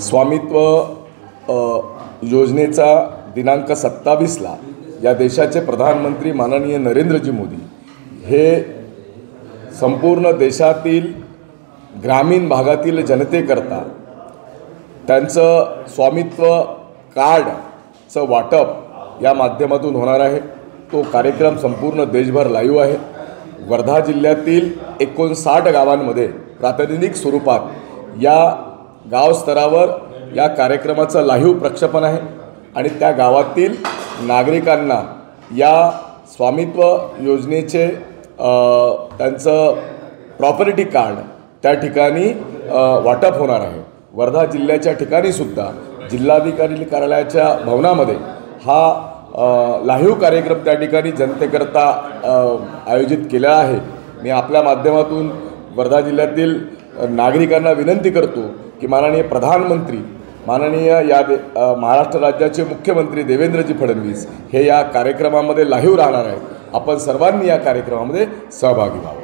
स्वामित्व योजनेचा दिनांक 27ला या देशाचे प्रधानमंत्री माननीय नरेंद्रजी मोदी हे संपूर्ण देशातील ग्रामीण भागातील जनतेकरता त्यांचं स्वामित्व कार्डचं वाटप या माध्यमातून होणार आहे। तो कार्यक्रम संपूर्ण देशभर लाईव्ह आहे। वर्धा जिल्ह्यातील 59 गावांमध्ये प्रातिनिधिक स्वरूपात या गाव स्तरावर या कार्यक्रमाचं लाईव्ह प्रक्षेपण आहे आणि त्या गावातील नागरिकांना या स्वामित्व योजनेचे त्यांचं प्रॉपर्टी कार्ड त्या ठिकाणी वाटप होणार आहे। वर्धा जिल्ह्याच्या ठिकाणी सुद्धा जिल्हाधिकारी कार्यालयाच्या भवनामध्ये हा लाईव्ह कार्यक्रम त्या ठिकाणी जनतेकरता आयोजित केला आहे। मी आपल्या माध्यमातून वर्धा जिल्ह्यातील नागरिकांना विनंती करतो की माननीय प्रधानमंत्री माननीय महाराष्ट्र राज्याचे मुख्यमंत्री देवेंद्रजी फडणवीस हे या कार्यक्रमामध्ये लाईव्ह राहणार आहेत। आपण सर्वांनी या कार्यक्रमामध्ये सहभागी व्हावे।